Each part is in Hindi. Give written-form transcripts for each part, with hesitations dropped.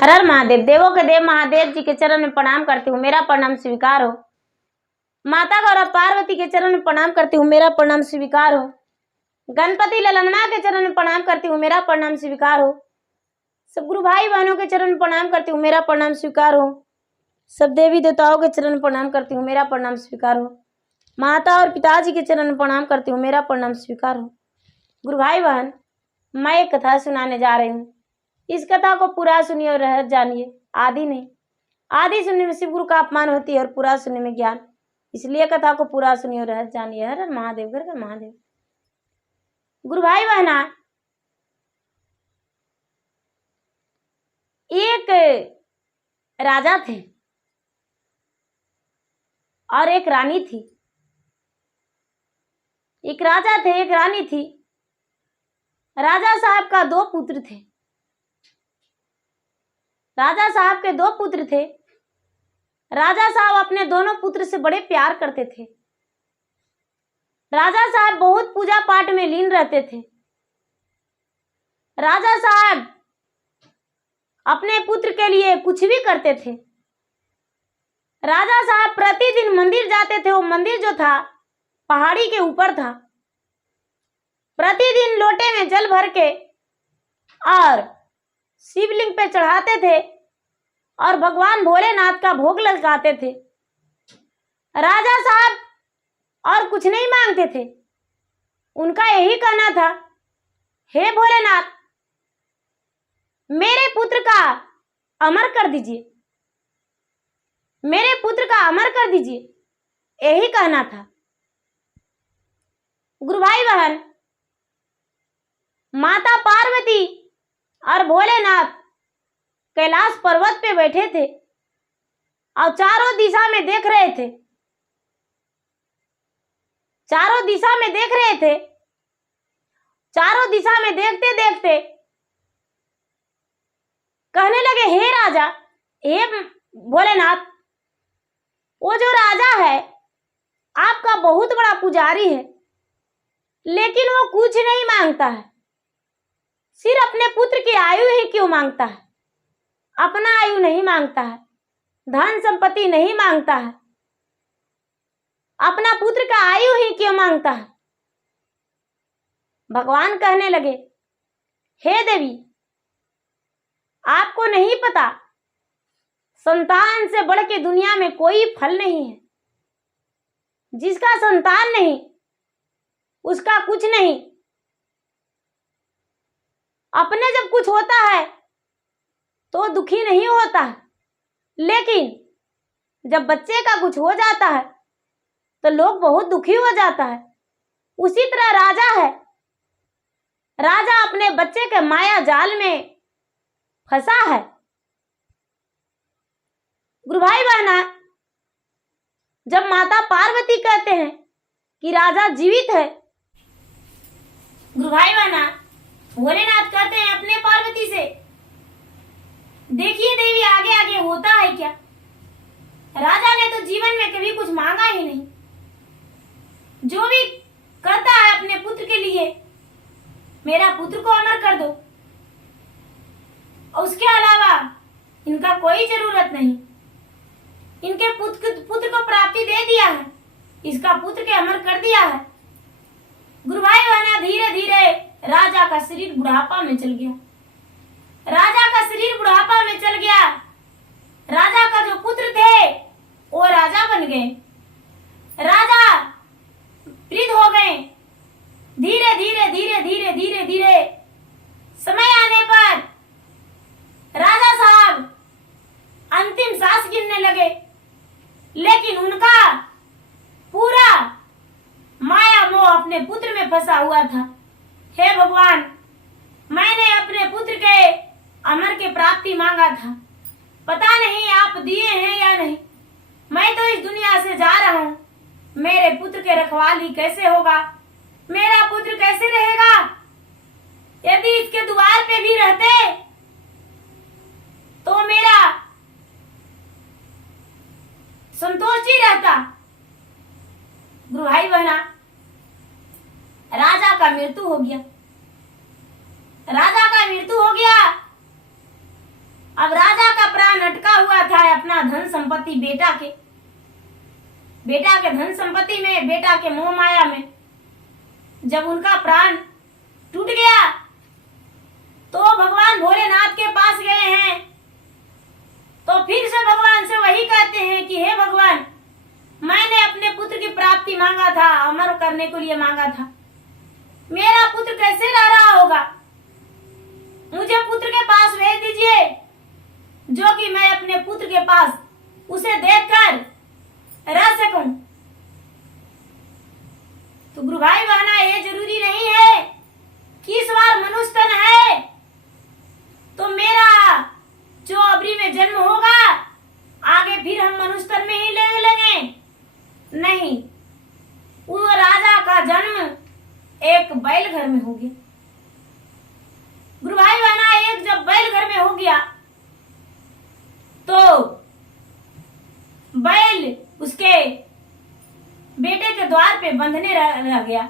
हर हर महादेव। देवों के देव महादेव जी के चरण में प्रणाम करती हूँ, मेरा प्रणाम स्वीकार हो। माता गौरव पार्वती के चरण में प्रणाम करती हूँ, मेरा प्रणाम स्वीकार हो। गणपति ललनमा के चरण में प्रणाम करती हूँ, मेरा प्रणाम स्वीकार हो। सब गुरु भाई बहनों के चरण में प्रणाम करती हूँ, मेरा प्रणाम स्वीकार हो। सब देवी देवताओं के चरण में प्रणाम करती हूँ, मेरा प्रणाम स्वीकार हो। माता और पिताजी के चरण में प्रणाम करती हूँ, मेरा प्रणाम स्वीकार हो। गुरु भाई बहन, मैं एक कथा सुनाने जा रही हूँ। इस कथा को पूरा सुनिए और रहस्य जानिए। आदि नहीं, आदि सुनने में शिव गुरु का अपमान होती है और पूरा सुनने में ज्ञान। इसलिए कथा को पूरा सुनिए और रहस्य जानिए। हर हर महादेव, घर घर महादेव। गुरु भाई बहना, एक राजा थे और एक रानी थी। एक राजा थे, एक रानी थी। राजा साहब का दो पुत्र थे। राजा साहब के दो पुत्र थे। राजा साहब अपने दोनों पुत्र से बड़े प्यार करते थे। राजा साहब बहुत पूजा पाठ में लीन रहते थे। राजा साहब अपने पुत्र के लिए कुछ भी करते थे। राजा साहब प्रतिदिन मंदिर जाते थे। वो मंदिर जो था पहाड़ी के ऊपर था। प्रतिदिन लोटे में जल भर के और शिवलिंग पे चढ़ाते थे और भगवान भोलेनाथ का भोग लगाते थे। राजा साहब और कुछ नहीं मांगते थे। उनका यही कहना था, हे भोलेनाथ, मेरे पुत्र का अमर कर दीजिए, मेरे पुत्र का अमर कर दीजिए। यही कहना था। गुरु भाई बहन, माता पार्वती और भोलेनाथ कैलाश पर्वत पे बैठे थे और चारों दिशा में देख रहे थे। चारों दिशा में देख रहे थे। चारों दिशा में देखते देखते कहने लगे, हे राजा, हे भोलेनाथ, वो जो राजा है आपका बहुत बड़ा पुजारी है, लेकिन वो कुछ नहीं मांगता है। सिर्फ अपने पुत्र की आयु ही क्यों मांगता है? अपना आयु नहीं मांगता है, धन संपत्ति नहीं मांगता है, अपना पुत्र का आयु ही क्यों मांगता है? भगवान कहने लगे, हे देवी, आपको नहीं पता, संतान से बढ़ के दुनिया में कोई फल नहीं है। जिसका संतान नहीं उसका कुछ नहीं। अपने जब कुछ होता है तो दुखी नहीं होता है, लेकिन जब बच्चे का कुछ हो जाता है तो लोग बहुत दुखी हो जाता है। उसी तरह राजा है। राजा अपने बच्चे के माया जाल में फंसा है। गुरु भाई बहना, जब माता पार्वती कहते हैं कि राजा जीवित है, गुरु भाई बहना, भोलेनाथ कहते हैं अपने पार्वती से, देखिए देवी, आगे आगे होता है क्या? राजा ने तो जीवन में कभी कुछ मांगा ही नहीं। जो भी करता है अपने पुत्र के लिए, मेरा पुत्र को अमर कर दो, और उसके अलावा इनका कोई जरूरत नहीं। इनके पुत्र को प्राप्ति दे दिया है, इसका पुत्र के अमर कर दिया है। गुरु भाई बहना, धीरे धीरे राजा का शरीर बुढ़ापा में चल गया। राजा का शरीर बुढ़ापा में चल गया। राजा का जो पुत्र थे वो राजा बन गए। राजा वृद्ध हो गए। धीरे धीरे धीरे धीरे धीरे धीरे समय आने पर राजा साहब अंतिम सांस गिनने लगे, लेकिन उनका पूरा माया मोह अपने पुत्र में फंसा हुआ था। हे भगवान, मैंने अपने पुत्र के अमर के प्राप्ति मांगा था, पता नहीं आप दिए हैं या नहीं। मैं तो इस दुनिया से जा रहा हूँ, मेरे पुत्र के रखवाली कैसे होगा? मेरा पुत्र कैसे रहेगा? यदि इसके द्वार पे भी रहते तो मेरा संतोष ही रहता। गुरु भाई बहना, राजा का मृत्यु हो गया। राजा का मृत्यु हो गया अब राजा का प्राण अटका हुआ था अपना धन संपत्ति बेटा के धन संपत्ति में, बेटा के मोह माया में। जब उनका प्राण टूट गया तो भगवान भोलेनाथ के पास गए हैं, तो फिर से भगवान से वही कहते हैं कि हे भगवान, मैंने अपने पुत्र की प्राप्ति मांगा था, अमर करने के लिए मांगा था, मेरा पुत्र कैसे रह रहा होगा? मुझे पुत्र के पास भेज दीजिए, जो कि मैं अपने पुत्र के पास उसे देखकर रह सकूं। तो गुरु भाई बहना, ये जरूरी नहीं है कि इस बार मनुष्य तन है तो मेरा जो अबरी में जन्म होगा आगे फिर हम मनुष्य तन में ही लेंगे। नहीं, वो राजा का जन्म एक बैल घर में हो गया। गुरु भाई बहना, एक जब बैल घर में हो गया तो बैल उसके बेटे के द्वार पे बंधने रह गया।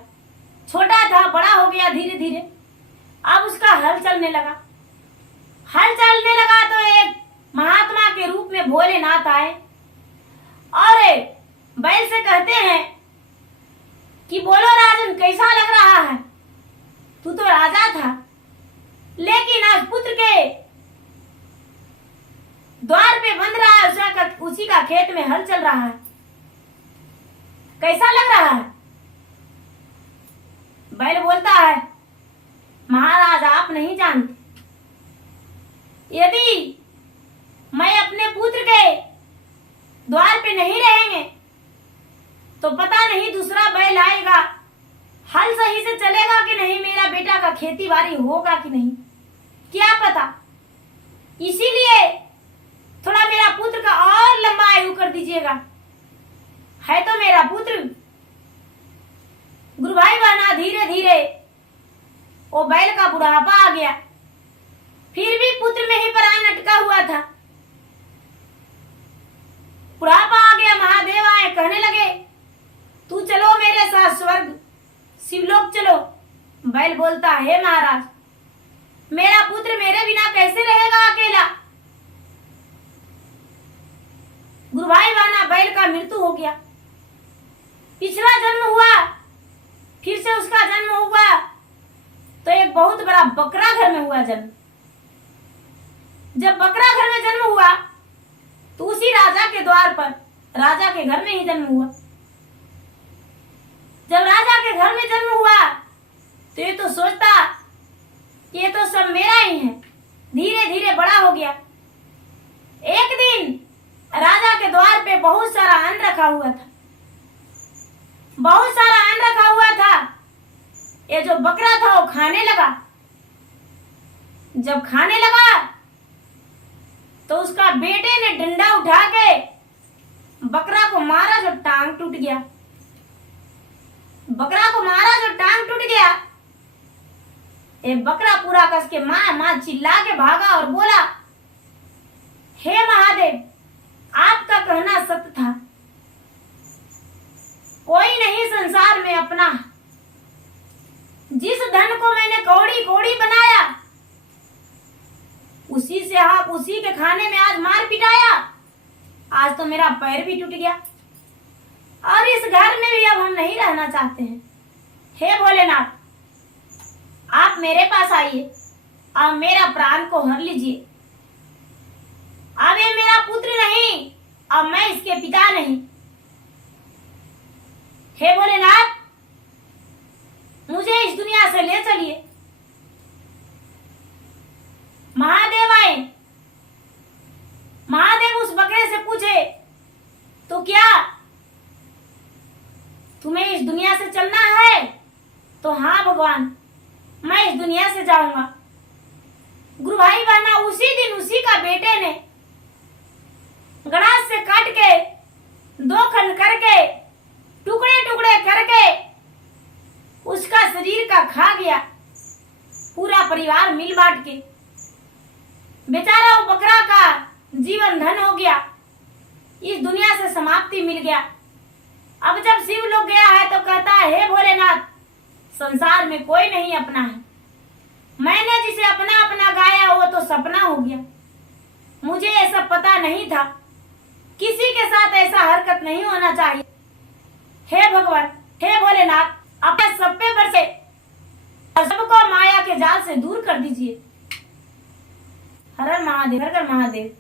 छोटा था, बड़ा हो गया धीरे धीरे। अब उसका हल चलने लगा। तो एक महात्मा के रूप में भोलेनाथ आए और बैल से कहते हैं कि बोलो राजन, कैसा लग रहा है? तू तो राजा था, लेकिन आज पुत्र के द्वार पे बंध रहा है, उसी का खेत में हल चल रहा है, कैसा लग रहा है? बैल बोलता है, महाराज आप नहीं जानते, यदि मैं अपने पुत्र के द्वार पे नहीं रहेंगे तो पता नहीं दूसरा बैल आएगा, हल सही से चलेगा कि नहीं, मेरा बेटा का खेती बाड़ी होगा कि नहीं, क्या पता। इसीलिए थोड़ा मेरा पुत्र का और लंबा आयु कर दीजिएगा, है तो मेरा पुत्र। गुरु भाई बहना, धीरे धीरे वो बैल का बुढ़ापा आ गया, फिर भी पुत्र में ही प्राण अटका हुआ था। बुढ़ापा आ गया, महादेव आए, कहने लगे तू चलो मेरे साथ स्वर्ग शिवलोक चलो। बैल बोलता है, हे महाराज, मेरा पुत्र मेरे बिना कैसे रहेगा अकेला? गुरु भाई बहना, बैल का मृत्यु हो गया। पिछला जन्म हुआ, फिर से उसका जन्म हुआ तो एक बहुत बड़ा बकरा घर में हुआ जन्म। जब बकरा घर में जन्म हुआ तो उसी राजा के द्वार पर, राजा के घर में ही जन्म हुआ। जब राजा के घर में जन्म हुआ तो ये तो सोचता ये तो सब मेरा ही है। धीरे धीरे बड़ा हो गया। एक दिन राजा के द्वार पे बहुत सारा अन्न रखा हुआ था, बहुत सारा अन्न रखा हुआ था। ये जो बकरा था वो खाने लगा। जब खाने लगा तो उसका बेटे ने डंडा उठा के बकरा को मारा, जो टांग टूट गया। बकरा को मारा, जो टांग टूट गया। ये बकरा पूरा कस के मां मां चिल्ला के भागा और बोला, हे महादेव, आपका कहना सत्य था, कोई नहीं संसार में अपना। जिस धन को मैंने कौड़ी कौड़ी बनाया, उसी से आप उसी के खाने में आज मार पिटाया। आज तो मेरा पैर भी टूट गया और इस घर में भी अब हम नहीं रहना चाहते हैं। हे भोलेनाथ, आप मेरे पास आइए और मेरा प्राण को हर लीजिए। अब ये मेरा पुत्र नहीं, अब मैं इसके पिता नहीं। हे भोलेनाथ, मुझे इस दुनिया से ले चलिए। महादेव आए। महादेव उस बकरे से पूछे, तो क्या तुम्हें इस दुनिया से चलना है? तो हाँ भगवान, मैं इस दुनिया से जाऊंगा। गुरु भाई बहना, उसी दिन उसी का बेटे ने गणास से काट के दो खंड करके टुकड़े टुकड़े करके उसका शरीर का खा गया, पूरा परिवार मिल बांट के। बेचारा वो बकरा का जीवन धन हो गया, इस दुनिया से समाप्ति मिल गया। अब जब शिव लोग गया है तो कहता है, हे भोलेनाथ, संसार में कोई नहीं अपना है। मैंने जिसे अपना अपना गाया वो तो सपना हो गया। मुझे ये सब पता नहीं था। किसी के साथ ऐसा हरकत नहीं होना चाहिए। हे भगवान, हे भोलेनाथ, अपने सब पे बरसे और सबको माया के जाल से दूर कर दीजिए। हर हर महादेव, हर हर महादेव।